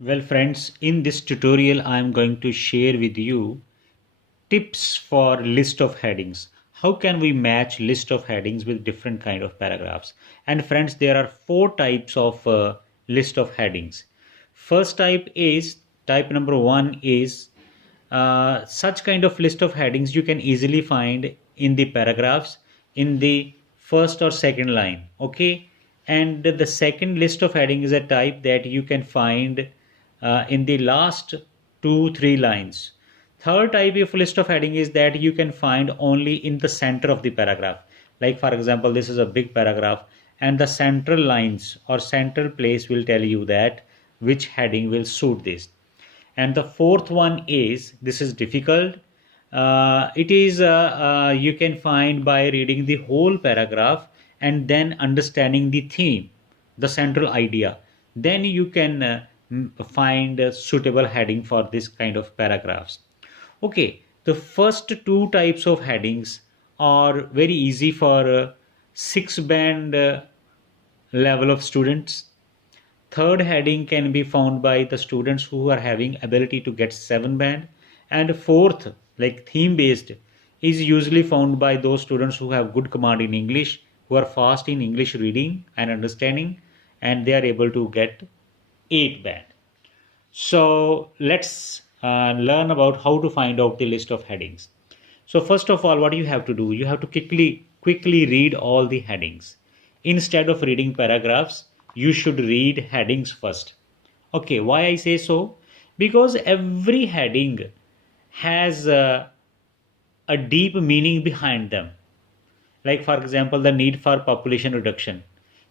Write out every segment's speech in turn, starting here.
Well friends, in this tutorial I am going to share with you tips for list of headings. How can we match list of headings with different kind of paragraphs? And friends, there are four types of list of headings. First type is type number one is such kind of list of headings you can easily find in the paragraphs in the first or second line. Okay, and the second list of heading is a type that you can find in the last two three lines. Third type of list of heading is that you can find only in the center of the paragraph. Like for example, this is a big paragraph and the central lines or central place will tell you that which heading will suit this. And the fourth one is, this is difficult. It is you can find by reading the whole paragraph and then understanding the theme, the central idea. Then you can find a suitable heading for this kind of paragraphs. Okay, the first two types of headings are very easy for six band level of students. Third heading can be found by the students who are having ability to get 7 band. And fourth, like theme based, is usually found by those students who have good command in English, who are fast in English reading and understanding, and they are able to get 8 band. So let's learn about how to find out the list of headings. So first of all, what you have to do, you have to quickly read all the headings. Instead of reading paragraphs, you should read headings first. Okay, why I say so? Because every heading has a deep meaning behind them. Like for example, the need for population reduction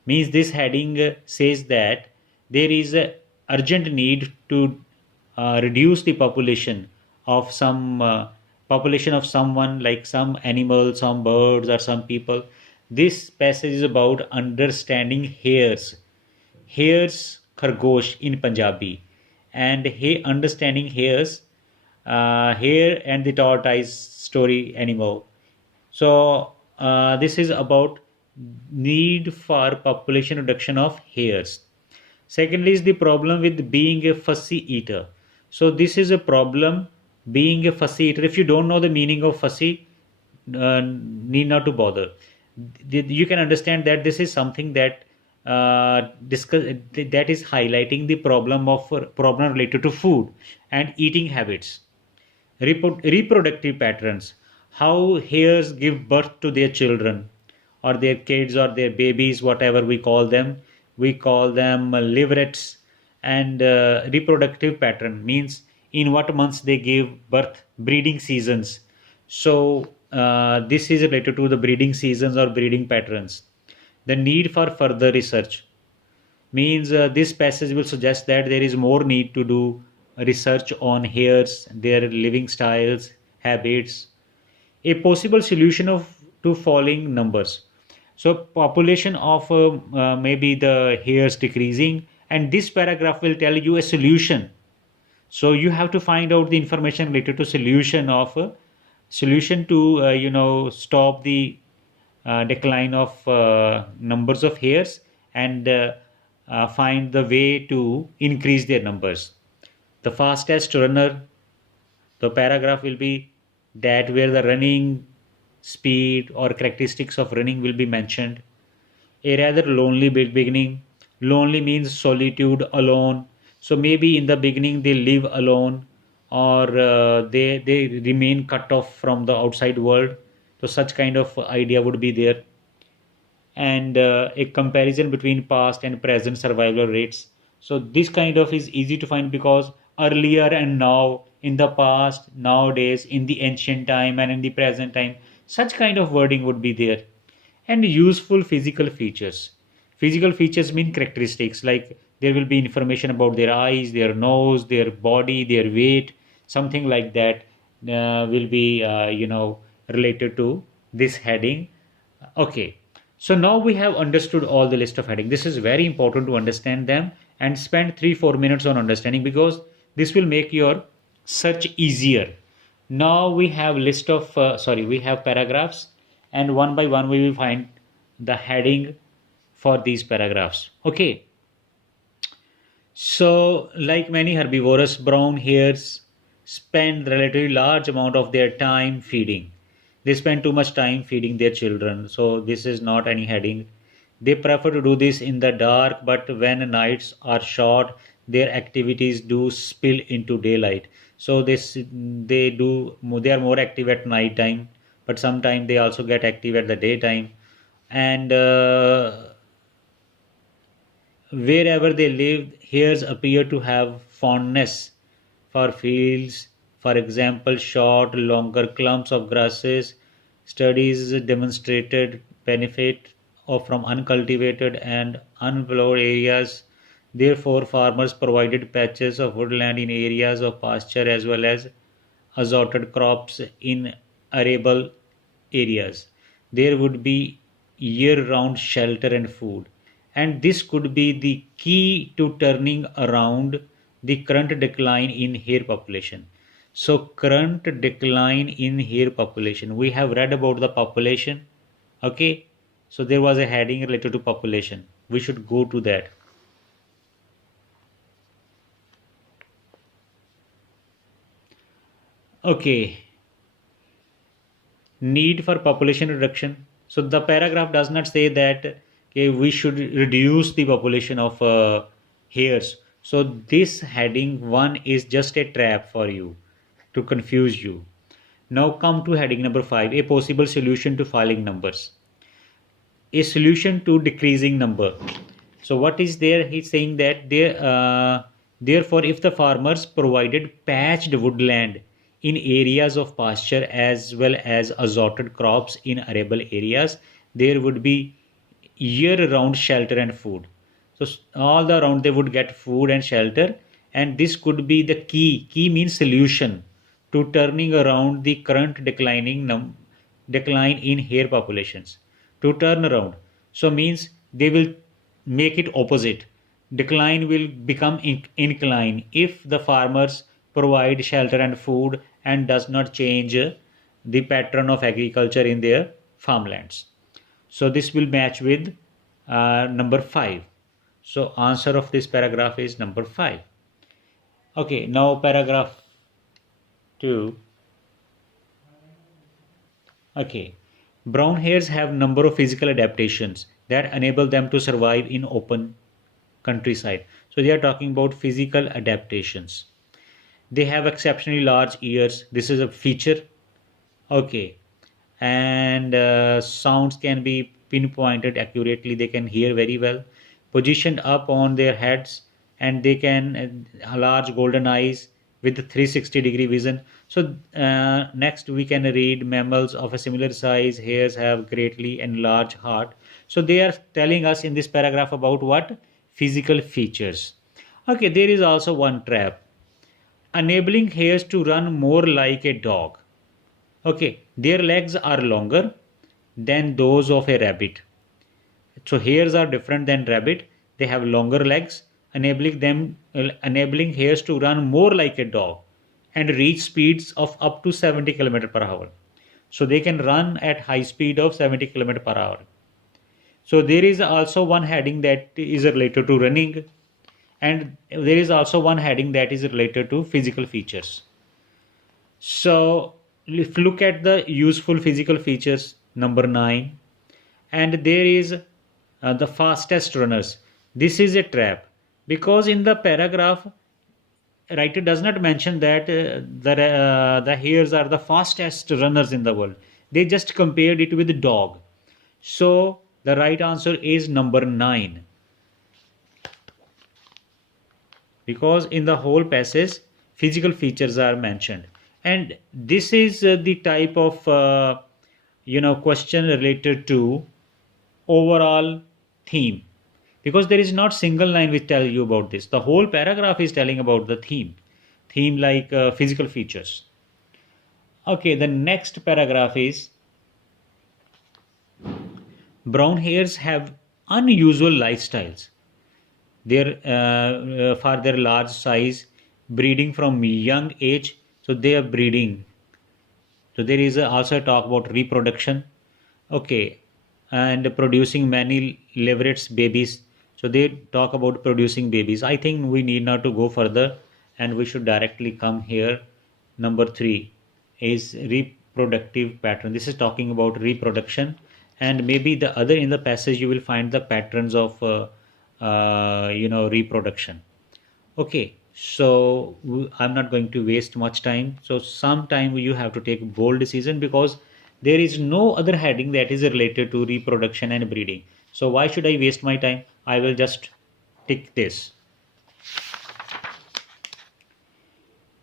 means this heading says that there is a urgent need to reduce the population of someone, like some animal, some birds or some people. This passage is about understanding hares khargosh in Punjabi, and understanding hare and the tortoise story animal. So this is about need for population reduction of hares. Secondly is the problem with being a fussy eater. So this is a problem, being a fussy eater. If you don't know the meaning of fussy, need not to bother. You can understand that this is something that that is highlighting the problem related to food and eating habits. Reproductive patterns, how hares give birth to their children or their kids or their babies, whatever we call them liverets. And reproductive pattern means in what months they give birth, breeding seasons. So this is related to the breeding seasons or breeding patterns. The need for further research means this passage will suggest that there is more need to do research on hares, their living styles, habits. A possible solution of to falling numbers. So population of maybe the hares decreasing, and this paragraph will tell you a solution. So you have to find out the information related to solution to stop the decline of numbers of hares, and find the way to increase their numbers. The fastest runner, the paragraph will be that where the running speed or characteristics of running will be mentioned. A rather lonely beginning. Lonely means solitude, alone. So maybe in the beginning they live alone, or they remain cut off from the outside world. So such kind of idea would be there. And a comparison between past and present survival rates. So this kind of is easy to find because earlier and now, in the past, nowadays, in the ancient time and in the present time, such kind of wording would be there. And useful physical features. Physical features mean characteristics, like there will be information about their eyes, their nose, their body, their weight, something like that will be related to this heading. Okay, so now we have understood all the list of heading. This is very important to understand them and spend 3 4 minutes on understanding, because this will make your search easier. Now we have list of we have paragraphs, and one by one we will find the heading for these paragraphs. Okay, So, like many herbivorous, brown hares spend relatively large amount of their time feeding. They spend too much time feeding their children. So this is not any heading. They prefer to do this in the dark, but when nights are short, their activities do spill into daylight. So they are more active at night time, but sometimes they also get active at the daytime. And wherever they lived, hares appear to have fondness for fields, for example, short, longer clumps of grasses. Studies demonstrated benefit from uncultivated and unplowed areas. Therefore, farmers provided patches of woodland in areas of pasture as well as assorted crops in arable areas. There would be year round shelter and food. And this could be the key to turning around the current decline in hare population. So, current decline in hare population. We have read about the population. Okay. So, there was a heading related to population. We should go to that. Okay. Need for population reduction. So the paragraph does not say that okay, we should reduce the population of hares. So this heading 1 is just a trap for you to confuse you. Now come to heading number 5, a possible solution to falling numbers. A solution to decreasing number. So what is there? He's saying that therefore, if the farmers provided patched woodland in areas of pasture as well as assorted crops in arable areas, there would be year-round shelter and food. So all the around they would get food and shelter, and this could be the key. Key means solution to turning around the current decline in hare populations. To turn around, so means they will make it opposite. Decline will become incline if the farmers provide shelter and food and does not change the pattern of agriculture in their farmlands. So this will match with number 5. So answer of this paragraph is number 5. Okay, now paragraph 2. Okay. Brown hares have number of physical adaptations that enable them to survive in open countryside. So they are talking about physical adaptations. They have exceptionally large ears. This is a feature. Okay. And sounds can be pinpointed accurately. They can hear very well. Positioned up on their heads, and they can large golden eyes with 360-degree vision. So next we can read mammals of a similar size. Hares have greatly enlarged heart. So they are telling us in this paragraph about what? Physical features. Okay, there is also one trap. Enabling hares to run more like a dog. Okay, their legs are longer than those of a rabbit. So hares are different than rabbit. They have longer legs, enabling hares to run more like a dog and reach speeds of up to 70 km per hour. So they can run at high speed of 70 km per hour. So there is also one heading that is related to running, and there is also one heading that is related to physical features. So if you look at the useful physical features, number 9, and there is the fastest runners. This is a trap because in the paragraph, writer does not mention that the hares are the fastest runners in the world. They just compared it with the dog. So the right answer is number 9, because in the whole passage physical features are mentioned, and this is the type of question related to overall theme, because there is not single line which tell you about this. The whole paragraph is telling about the theme like physical features. Okay, the next paragraph is brown hares have unusual lifestyles. For their large size, breeding from young age. So they are breeding. So there is also a talk about reproduction. Okay, and producing many leverets babies. So they talk about producing babies. I think we need not to go further and we should directly come here. Number three is reproductive pattern. This is talking about reproduction, and maybe the other in the passage you will find the patterns of reproduction. Okay, so I'm not going to waste much time. So sometime you have to take bold decision because there is no other heading that is related to reproduction and breeding. So why should I waste my time? I will just tick this.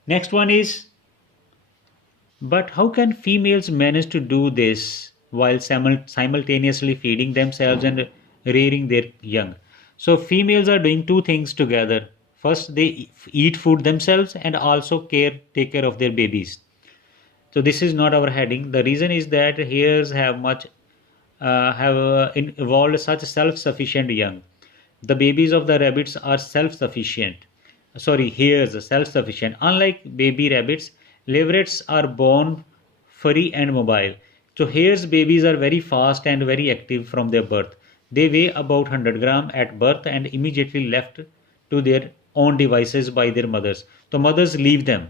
Next one is, but how can females manage to do this while simultaneously feeding themselves and rearing their young? So females are doing two things together. First, they eat food themselves and also take care of their babies. So this is not our heading. The reason is that hares have evolved such self-sufficient young. The babies of the rabbits are self-sufficient. Sorry, hares are self-sufficient. Unlike baby rabbits, leverets are born furry and mobile. So hares babies are very fast and very active from their birth. They weigh about 100 gram at birth and immediately left to their own devices by their mothers. So mothers leave them.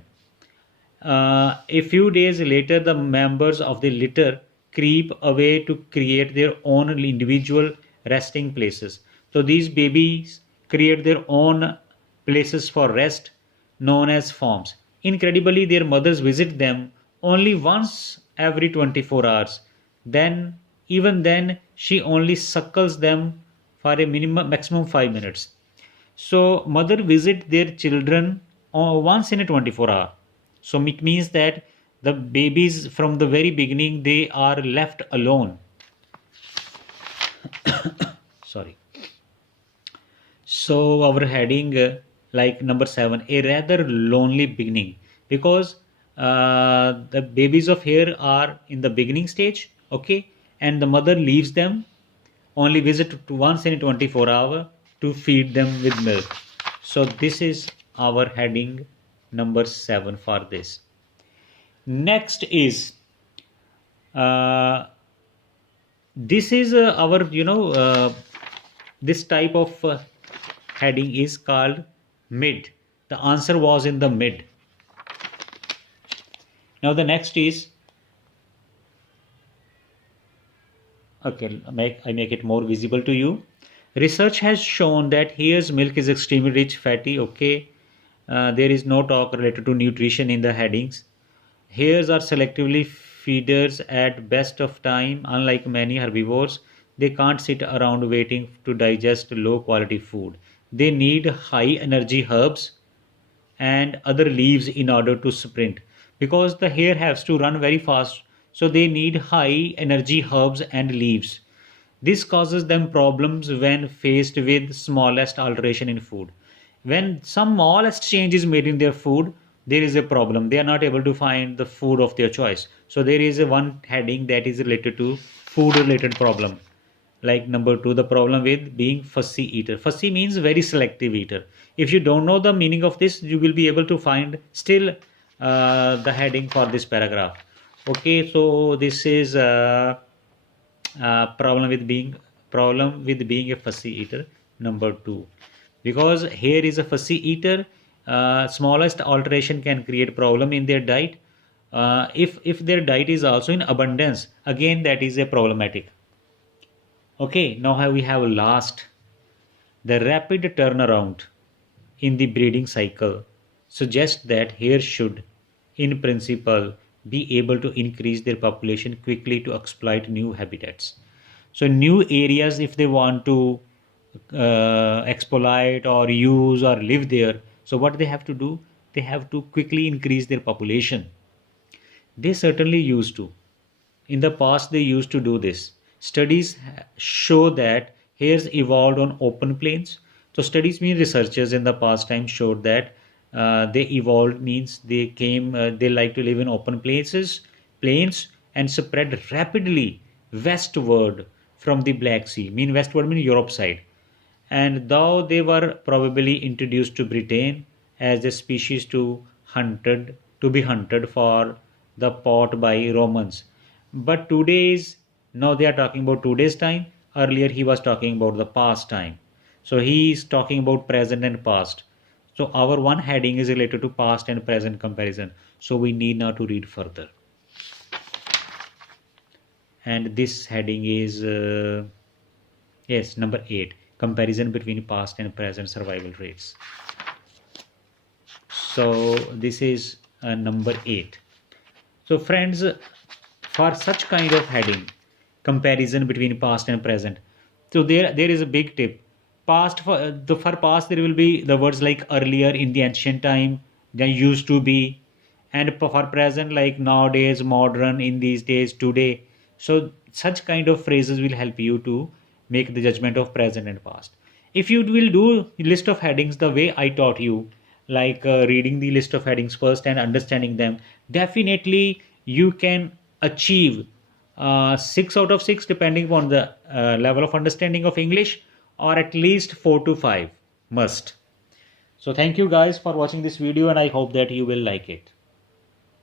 A few days later, the members of the litter creep away to create their own individual resting places. So these babies create their own places for rest, known as forms. Incredibly, their mothers visit them only once every 24 hours. Then, even then, she only suckles them for a maximum 5 minutes. So mother visit their children once in a 24 hour. So it means that the babies from the very beginning they are left alone. Sorry. So our heading like number 7, a rather lonely beginning, because the babies of hare are in the beginning stage, okay, and the mother leaves them, only visit once in 24 hours to feed them with milk. So this is our heading number 7 for this. Next is this is our this type of heading is called mid. The answer was in the mid. Now the next is, okay, I make it more visible to you. Research has shown that hare's milk is extremely rich, fatty. Okay, there is no talk related to nutrition in the headings. Hares are selectively feeders at best of time. Unlike many herbivores, they can't sit around waiting to digest low quality food. They need high energy herbs and other leaves in order to sprint, because the hare has to run very fast, so they need high energy herbs and leaves. This causes them problems when faced with smallest alteration in food. When some smallest change is made in their food, there is a problem. They are not able to find the food of their choice. So there is a one heading that is related to food related problem. Like number 2, the problem with being fussy eater. Fussy means very selective eater. If you don't know the meaning of this, you will be able to find still the heading for this paragraph. Okay, so this is problem with being a fussy eater, number 2, because hare is a fussy eater. Smallest alteration can create problem in their diet. If their diet is also in abundance, again that is a problematic. Okay, now we have last, the rapid turnaround in the breeding cycle suggests that hares should, in principle, be able to increase their population quickly to exploit new habitats. So, new areas, if they want to exploit or use or live there, so what they have to do? They have to quickly increase their population. They certainly used to. In the past, they used to do this. Studies show that hares evolved on open plains. So, studies mean researchers in the past time showed that they evolved means they like to live in open plains, and spread rapidly westward from the Black Sea. Mean westward mean Europe side. And though they were probably introduced to Britain as a species to be hunted for the pot by Romans. But today's, now they are talking about today's time. Earlier he was talking about the past time. So he is talking about present and past. So our one heading is related to past and present comparison. So we need now to read further. And this heading is yes, number 8, comparison between past and present survival rates. So this is number 8. So friends, for such kind of heading, comparison between past and present, so there is a big tip. Past, for past there will be the words like earlier, in the ancient time, then used to be, and for present like nowadays, modern, in these days, today. So such kind of phrases will help you to make the judgment of present and past. If you will do list of headings the way I taught you, like reading the list of headings first and understanding them, definitely you can achieve 6 out of 6 depending upon the level of understanding of English, or at least 4 to 5 must. So thank you guys for watching this video, and I hope that you will like it.